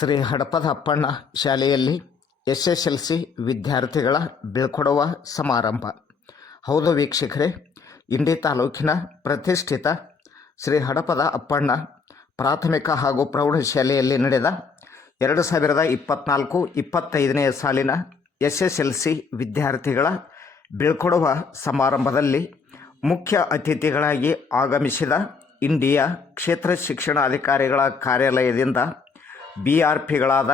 ಶ್ರೀ ಹಡಪದ ಅಪ್ಪಣ್ಣ ಶಾಲೆಯಲ್ಲಿ S S L C ವಿದ್ಯಾರ್ಥಿಗಳ ಬೀಳ್ಕೊಡುವ ಸಮಾರಂಭ. ಹೌದು ವೀಕ್ಷಕರೇ, ಇಂಡಿ ತಾಲೂಕಿನ ಪ್ರತಿಷ್ಠಿತ ಶ್ರೀ ಹಡಪದ ಅಪ್ಪಣ್ಣ ಪ್ರಾಥಮಿಕ ಹಾಗೂ ಪ್ರೌಢಶಾಲೆಯಲ್ಲಿ ನಡೆದ ಎರಡು ಸಾವಿರದ ಇಪ್ಪತ್ತ್ನಾಲ್ಕು ಇಪ್ಪತ್ತೈದನೇ ಸಾಲಿನ ಎಸ್ ಎಸ್ ಎಲ್ ಸಿ ವಿದ್ಯಾರ್ಥಿಗಳ ಬೀಳ್ಕೊಡುವ ಸಮಾರಂಭದಲ್ಲಿ ಮುಖ್ಯ ಅತಿಥಿಗಳಾಗಿ ಆಗಮಿಸಿದ ಇಂಡಿಯಾ ಕ್ಷೇತ್ರ ಶಿಕ್ಷಣಾಧಿಕಾರಿಗಳ ಕಾರ್ಯಾಲಯದಿಂದ ಬಿ ಆರ್ ಪಿಗಳಾದ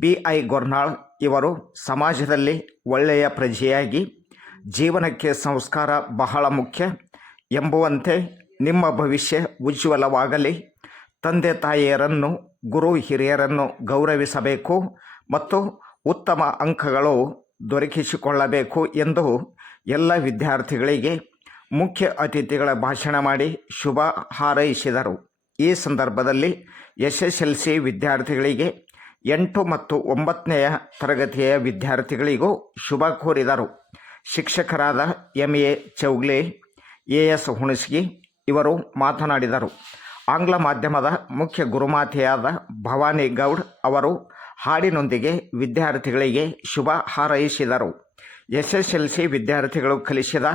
ಬಿ ಐ ಗೊರ್ನಾಳ್ ಇವರು ಸಮಾಜದಲ್ಲಿ ಒಳ್ಳೆಯ ಪ್ರಜೆಯಾಗಿ ಜೀವನಕ್ಕೆ ಸಂಸ್ಕಾರ ಬಹಳ ಮುಖ್ಯ ಎಂಬುವಂತೆ ನಿಮ್ಮ ಭವಿಷ್ಯ ಉಜ್ವಲವಾಗಲಿ. ತಂದೆ ತಾಯಿಯರನ್ನು, ಗುರು ಹಿರಿಯರನ್ನು ಗೌರವಿಸಬೇಕು ಮತ್ತು ಉತ್ತಮ ಅಂಕಗಳು ದೊರಕಿಸಿಕೊಳ್ಳಬೇಕು ಎಂದು ಎಲ್ಲ ವಿದ್ಯಾರ್ಥಿಗಳಿಗೆ ಮುಖ್ಯ ಅತಿಥಿಗಳ ಭಾಷಣ ಮಾಡಿ ಶುಭ ಹಾರೈಸಿದರು. ಈ ಸಂದರ್ಭದಲ್ಲಿ ಎಸ್ ಎಸ್ ಎಲ್ ಸಿ ವಿದ್ಯಾರ್ಥಿಗಳಿಗೆ ಎಂಟು ಮತ್ತು ಒಂಬತ್ತನೆಯ ತರಗತಿಯ ವಿದ್ಯಾರ್ಥಿಗಳಿಗೂ ಶುಭ ಕೋರಿದರು. ಶಿಕ್ಷಕರಾದ M A Chougle A S Hunasgi ಇವರು ಮಾತನಾಡಿದರು. ಆಂಗ್ಲ ಮಾಧ್ಯಮದ ಮುಖ್ಯ ಗುರುಮಾತೆಯಾದ ಭವಾನಿ ಗೌಡ್ ಅವರು ಹಾಡಿನೊಂದಿಗೆ ವಿದ್ಯಾರ್ಥಿಗಳಿಗೆ ಶುಭ ಹಾರೈಸಿದರು. ಎಸ್ ಎಸ್ ಎಲ್ ಸಿ ವಿದ್ಯಾರ್ಥಿಗಳು ಕಲಿಸಿದ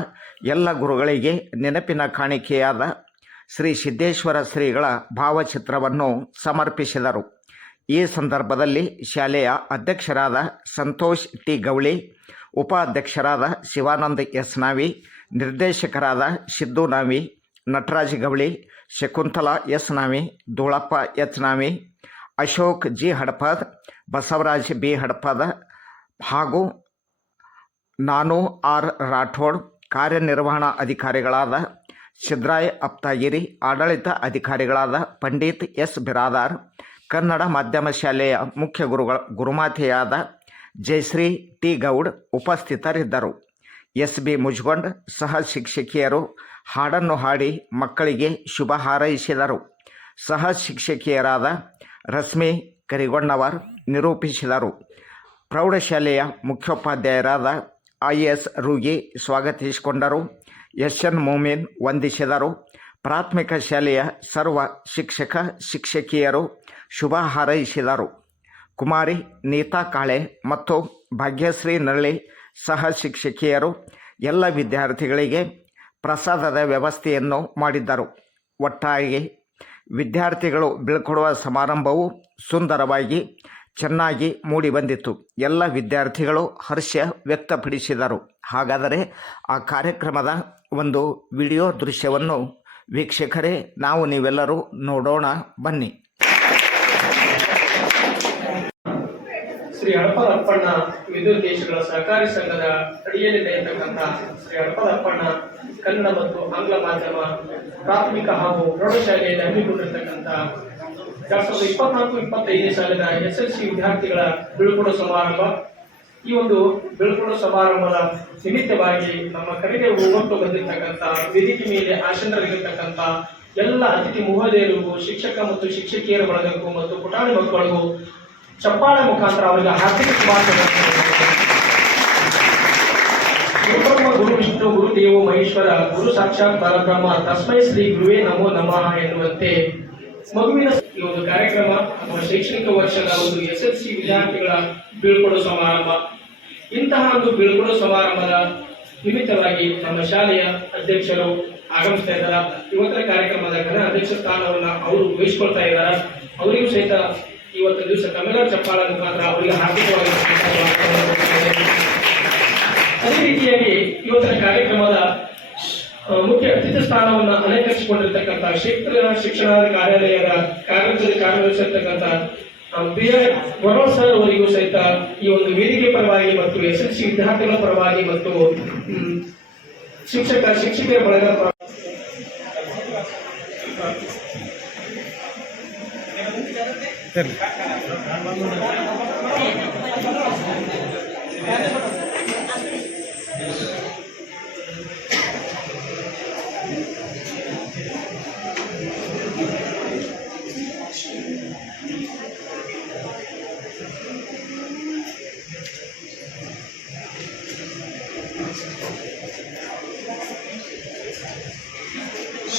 ಎಲ್ಲ ಗುರುಗಳಿಗೆ ನೆನಪಿನ ಕಾಣಿಕೆಯಾದ ಶ್ರೀ ಸಿದ್ದೇಶ್ವರ ಶ್ರೀಗಳ ಭಾವಚಿತ್ರವನ್ನು ಸಮರ್ಪಿಸಿದರು. ಈ ಸಂದರ್ಭದಲ್ಲಿ ಶಾಲೆಯ ಅಧ್ಯಕ್ಷರಾದ ಸಂತೋಷ್ ಟಿ. ಗೌಳಿ, ಉಪಾಧ್ಯಕ್ಷರಾದ ಶಿವಾನಂದ ಎಸ್. ನಾವಿ, ನಿರ್ದೇಶಕರಾದ Siddu Navi, Nataraj Gouli, Shakuntala S. Navi Dhoolappa H. Navi, Ashok G. Hadapad, Basavaraj B. Hadapad ಹಾಗೂ ನಾನು ಆರ್. ರಾಠೋಡ್ ಕಾರ್ಯನಿರ್ವಹಣಾ ಅಧಿಕಾರಿಗಳಾದ ಸಿದ್ರಾಯ್ ಅಪ್ತಾಗಿರಿ ಆಡಳಿತ ಅಧಿಕಾರಿಗಳಾದ ಪಂಡಿತ್ ಎಸ್. ಬಿರಾದಾರ್, ಕನ್ನಡ ಮಾಧ್ಯಮ ಶಾಲೆಯ ಮುಖ್ಯ ಗುರುಗಳ ಗುರುಮಾತೆಯಾದ ಜಯಶ್ರೀ ಟಿ. ಗೌಡ್ ಉಪಸ್ಥಿತರಿದ್ದರು. ಎಸ್. ಬಿ. ಮುಜ್ಗೊಂಡ್ ಸಹ ಶಿಕ್ಷಕಿಯರು ಹಾಡನ್ನು ಹಾಡಿ ಮಕ್ಕಳಿಗೆ ಶುಭ ಹಾರೈಸಿದರು. ಸಹ ಶಿಕ್ಷಕಿಯರಾದ ರಶ್ಮಿ ಕರಿಗೊಂಡವರ್ ನಿರೂಪಿಸಿದರು. ಪ್ರೌಢಶಾಲೆಯ ಮುಖ್ಯೋಪಾಧ್ಯಾಯರಾದ ಐ. ಎಸ್. ರೂಗಿ ಸ್ವಾಗತಿಸಿಕೊಂಡರು. ಎನ್ ಮೋಮಿನ್ ವಂದಿಸಿದರು. ಪ್ರಾಥಮಿಕ ಶಾಲೆಯ ಸರ್ವ ಶಿಕ್ಷಕ, ಶಿಕ್ಷಕಿಯರು ಶುಭ ಹಾರೈಸಿದರು. ಕುಮಾರಿ, ನೀತಾ ಕಾಳೆ ಮತ್ತು ಭಾಗ್ಯಶ್ರೀ ನಳ್ಳಿ ಸಹ ಶಿಕ್ಷಕಿಯರು ಎಲ್ಲ ವಿದ್ಯಾರ್ಥಿಗಳಿಗೆ ಪ್ರಸಾದದ ವ್ಯವಸ್ಥೆಯನ್ನು ಮಾಡಿದ್ದರು. ಒಟ್ಟಾಗಿ ವಿದ್ಯಾರ್ಥಿಗಳು ಬೀಳ್ಕೊಡುವ ಸಮಾರಂಭವು ಸುಂದರವಾಗಿ ಚೆನ್ನಾಗಿ ಮೂಡಿಬಂದಿತು ಎಲ್ಲ ವಿದ್ಯಾರ್ಥಿಗಳು ಹರ್ಷ ವ್ಯಕ್ತಪಡಿಸಿದರು. ಹಾಗಾದರೆ ಆ ಕಾರ್ಯಕ್ರಮದ ಒಂದು ವಿಡಿಯೋ ದೃಶ್ಯವನ್ನು ವೀಕ್ಷಕರೇ, ನಾವು ನೀವೆಲ್ಲರೂ ನೋಡೋಣ, ಬನ್ನಿ. ಶ್ರೀ ಹಡಪದ ಅಪ್ಪಣ್ಣ ವಿದ್ಯುತ್ ದೇಶಗಳ ಸಹಕಾರಿ ಸಂಘದ ಅಡಿಯಲ್ಲಿ ನಡೆಯತಕ್ಕಂಥ ಶ್ರೀ ಹಡಪದ ಅಪ್ಪಣ್ಣ ಕನ್ನಡ ಮತ್ತು ಆಂಗ್ಲ ಮಾಧ್ಯಮ ಪ್ರಾಥಮಿಕ ಹಾಗೂ ಪ್ರೌಢಶಾಲೆಯಲ್ಲಿ ಹಮ್ಮಿಕೊಂಡಿರ್ತಕ್ಕಂಥ ಎರಡ್ ಸಾವಿರದ ಇಪ್ಪತ್ನಾಲ್ಕು, ಇಪ್ಪತ್ತೈದನೇ ಸಾಲಿನ ಎಸ್ ಎಲ್ ಸಿ ವಿದ್ಯಾರ್ಥಿಗಳ ಬೀಳ್ಕೊಡುವ ಸಮಾರಂಭ. ಈ ಒಂದು ಬೀಳ್ಕೊಡುವ ಸಮಾರಂಭದ ನಿಮಿತ್ತವಾಗಿ ನಮ್ಮ ಕಡೆಗೆ ಒಟ್ಟು ಬಂದಿರತಕ್ಕಂಥ, ವೇದಿಕೆ ಮೇಲೆ ಆಸನರಾಗಿರ್ತಕ್ಕಂಥ ಎಲ್ಲ ಅತಿಥಿ ಮಹೋದಯರಿಗೂ, ಶಿಕ್ಷಕ ಮತ್ತು ಶಿಕ್ಷಕಿಯರ ಬಳಗಕ್ಕೂ ಮತ್ತು ಪುಟಾಣಿ ಮಕ್ಕಳಿಗೂ ಚಪ್ಪಾಳೆ ಮುಖಾಂತರ ಅವರಿಗೆ ಹಾರ್ದಿಕ ಶುಭಾಶಯ ಗುರು ವಿಷ್ಣು, ಗುರು ದೇವೋ ಮಹೇಶ್ವರ, ಗುರು ಸಾಕ್ಷಾತ್ ಪರಬ್ರಹ್ಮ ತಸ್ಮೈ ಶ್ರೀ ಗುರುವೇ ನಮೋ ನಮಃ ಎನ್ನುವಂತೆ ಮಗುವಿನ ಈ ಒಂದು ಕಾರ್ಯಕ್ರಮ ನಮ್ಮ ಶೈಕ್ಷಣಿಕ ವರ್ಷದ ಒಂದು ಎಸ್ ಎಲ್ ಸಿ ವಿದ್ಯಾರ್ಥಿಗಳ ಬೀಳ್ಕೊಡುವ ಸಮಾರಂಭ. ಇಂತಹ ಒಂದು ಬೀಳ್ಕೊಡೋ ಸಮಾರಂಭದ ನಿಮಿತ್ತವಾಗಿ ನಮ್ಮ ಶಾಲೆಯ ಅಧ್ಯಕ್ಷರು ಆಗಮಿಸ್ತಾ ಇದ್ದಾರ. ಇವತ್ತಿನ ಕಾರ್ಯಕ್ರಮದ ಘನ ಅಧ್ಯಕ್ಷ ಸ್ಥಾನವನ್ನ ಅವರು ವಹಿಸಿಕೊಳ್ತಾ ಇದ್ದಾರೆ. ಅವರಿಗೂ ಸಹಿತ ಇವತ್ತು ದಿವಸ ತಮಿಳರ ಚಪ್ಪಾಳ ಮುಖಾಂತರ ಅವರಿಗೆ ಹಾರ್ದಿಕವಾಗಿ ಅದೇ ರೀತಿಯಾಗಿ ಇವತ್ತಿನ ಕಾರ್ಯಕ್ರಮದ ಮುಖ್ಯ ಅತಿಥಿ ಸ್ಥಾನವನ್ನು ಅಲಂಕರಿಸಿಕೊಂಡಿರ್ತಕ್ಕಂಥ ಶಿಕ್ಷಣ ಶಿಕ್ಷಣಾದ ಕಾರ್ಯಾಲಯದ ಕಾರ್ಯದರ್ಶಿ ಕಾರ್ಯದರ್ಶಿರ್ತಕ್ಕಂಥ ಬಿ ಆರ್ ಬರೋಡ್ ಸರ್ ಅವರಿಗೂ ಸಹಿತ ಈ ಒಂದು ವೇದಿಕೆ ಪರವಾಗಿ ಮತ್ತು ಎಸ್ ಎಲ್ ಸಿ ವಿದ್ಯಾರ್ಥಿಗಳ ಪರವಾಗಿ ಮತ್ತು ಶಿಕ್ಷಕ ಶಿಕ್ಷಕರ ಬಳಗ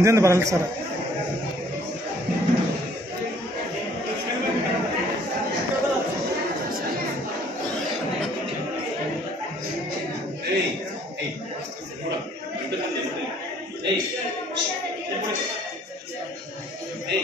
எங்கேருந்து வரல சார் Hey,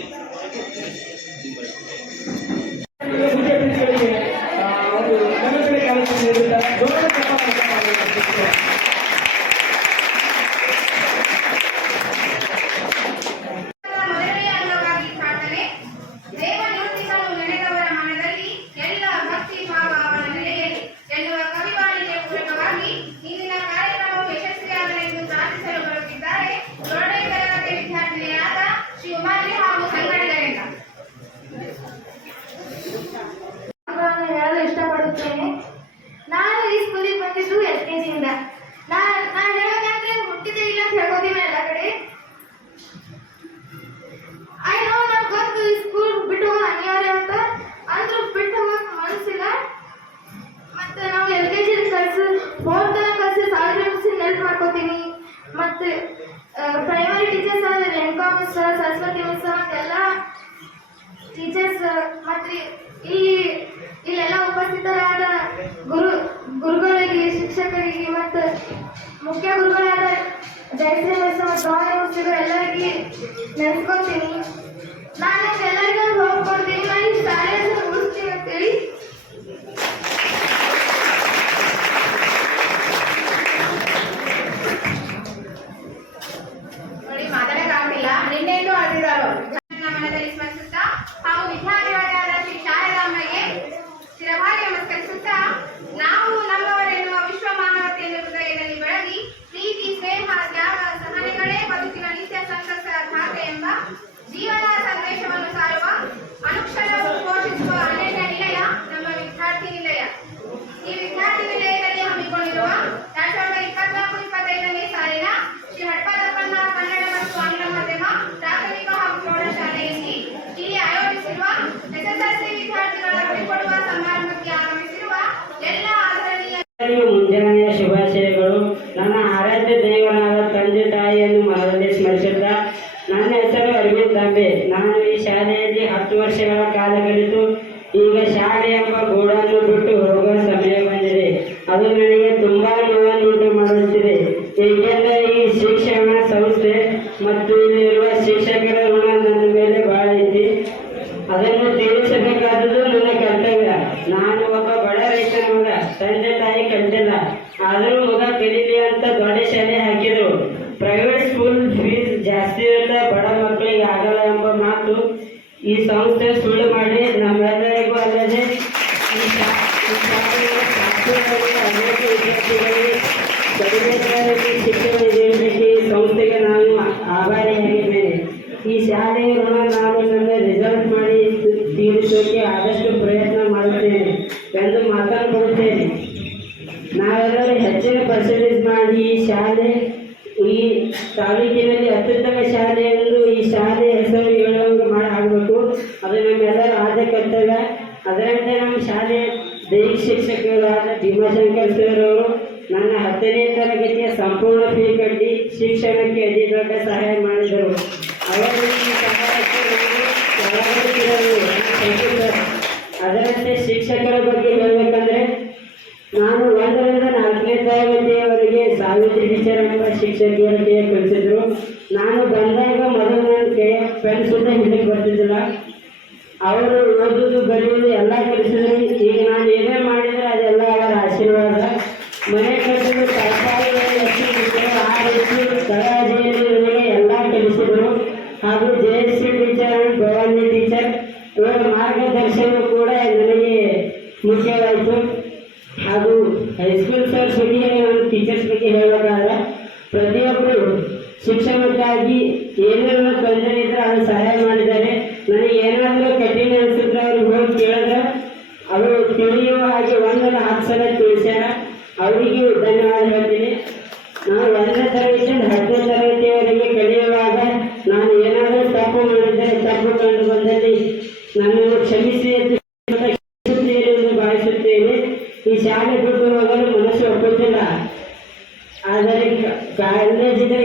ಮತ್ತು ಮುಖ್ಯ ಗುರುಗಳಾದ ಜಯಶ್ರೀ ಮಿಸ್ ಮತ್ತು ಮಿಸ್ಗಳು ಎಲ್ಲರಿಗೆ ನೆನೆಸ್ಕೊತೀನಿ ನಾನು ಎಲ್ಲರಿಗೂ ಹೋಗ್ಕೊಡ್ತೀನಿ ನಾನು ಶಾಲೆ ಮುಗಿಸ್ತೀನಿ ಅಂತೇಳಿ ತಾಂಬೆ ನಾನು ಈ ಶಾಲೆಯಲ್ಲಿ ಹತ್ತು ವರ್ಷಗಳ ಕಾಲ ಕಲಿತು ಈಗ ಶಾಲೆ ಎಂಬ ಗೋಡನ್ನು ಬಿಟ್ಟು ಹೋಗುವ ಸಮಯ ಬಂದಿದೆ. ಅದು ನನಗೆ ತುಂಬಾ ನೋವನ್ನುಂಟು ಮಾಡುತ್ತಿದೆ. ಏಕೆಂದರೆ ಈ ಶಿಕ್ಷಣ ಸಂಸ್ಥೆ ಮತ್ತು ಇಲ್ಲಿರುವ ಶಿಕ್ಷಕರ ಋಣ ನನ್ನ ಮೇಲೆ ಬಹಳ ಇದೆ. ಅದನ್ನು ತೀರಿಸಬೇಕಾದುದು ನನ್ನ ಕರ್ತವ್ಯ. ನಾನು ಒಬ್ಬ ಬಡ ರೈತನ ಮಗ. ತಂದೆ ತಾಯಿ ಕಲಿತಿಲ್ಲ ಆದರೂ ಮಗ ಕಲೀಲಿ ಅಂತ ದೊಡ್ಡ ಶಾಲೆ ಹಾಕಿದರು. ಪ್ರೈವೇಟ್ ಸ್ಕೂಲ್ ಫೀಸ್ ಜಾಸ್ತಿ ಅಂತ ಬಡ ಮಕ್ಕಳಿಗೆ ಆಗಲ್ಲ ಎಂಬ ಮಾತು ಈ ಸಂಸ್ಥೆ ಸುಳ್ಳು ಮಾಡಿ ನಮ್ಮೆಲ್ಲರಿಗೂ ಅಲ್ಲದೆ ಅನೇಕ ವಿದ್ಯಾರ್ಥಿಗಳಿಗೆ ಶಾಲೆ ಹೆಸರು ಹೇಳುವಂಗೆ ಮಾಡಿ ಆಗಬೇಕು ಅದು ನಮ್ಮೆಲ್ಲರ ಆದ್ಯ ಕರ್ತವ್ಯ ಅದರಂತೆ ನಮ್ಮ ಶಾಲೆ ದೈಹಿಕ ಶಿಕ್ಷಕರಾದ ಭೀಮಾಶಂಕರ್ ಸರ್ ಅವರು ನನ್ನ ಹತ್ತನೇ ತರಗತಿಯ ಸಂಪೂರ್ಣ ಫೀ ಕಟ್ಟಿ ಶಿಕ್ಷಣಕ್ಕೆ ಅತಿ ದೊಡ್ಡ ಸಹಾಯ ಮಾಡಿದರು. ಅದರಂತೆ ಶಿಕ್ಷಕರ ಬಗ್ಗೆ ಹೇಳಬೇಕಂದ್ರೆ ನಾನು ಒಂದರಿಂದ ನಾಲ್ಕನೇ ತರಗತಿಯವರೆಗೆ ಸಾವಿತ್ರಿ ಟೀಚರ್ ಎಂಬ ಶಿಕ್ಷಕಿಯರ ಹಾಗೂ ಜಯಶ್ರೀ ಟೀಚರ್ ಭವಾನಿ ಟೀಚರ್ ಇವರ ಮಾರ್ಗದರ್ಶನ ಕೂಡ ನನಗೆ ಮುಖ್ಯವಾಯಿತು. ಹಾಗೂ ಹೈಸ್ಕೂಲ್ ಸರ್ ಬಗ್ಗೆ ಟೀಚರ್ಸ್ ಬಗ್ಗೆ ಹೇಳಬೇಕಾದ್ರೆ ಪ್ರತಿಯೊಬ್ಬರು ಶಿಕ್ಷಣಕ್ಕಾಗಿ ಏನೇನು ತೊಂದರೆ ಇದ್ರೆ ಅದು ಸಹಾಯ ಮಾಡಿದ್ದಾರೆ. ನನಗೆ ಏನಾದರೂ ಕಠಿಣ ಅನಿಸಿದ್ರೆ ಅವ್ರಿಗೆ ಹೋಗಿ ಕೇಳಿದ್ರೆ ಅವರು ತಿಳಿಯುವ ಹಾಗೆ ಒಂದನ್ನು ಹತ್ತು ಸಲ ತಿಳಿಸ್ಯಾರ प्राइवेट जिधर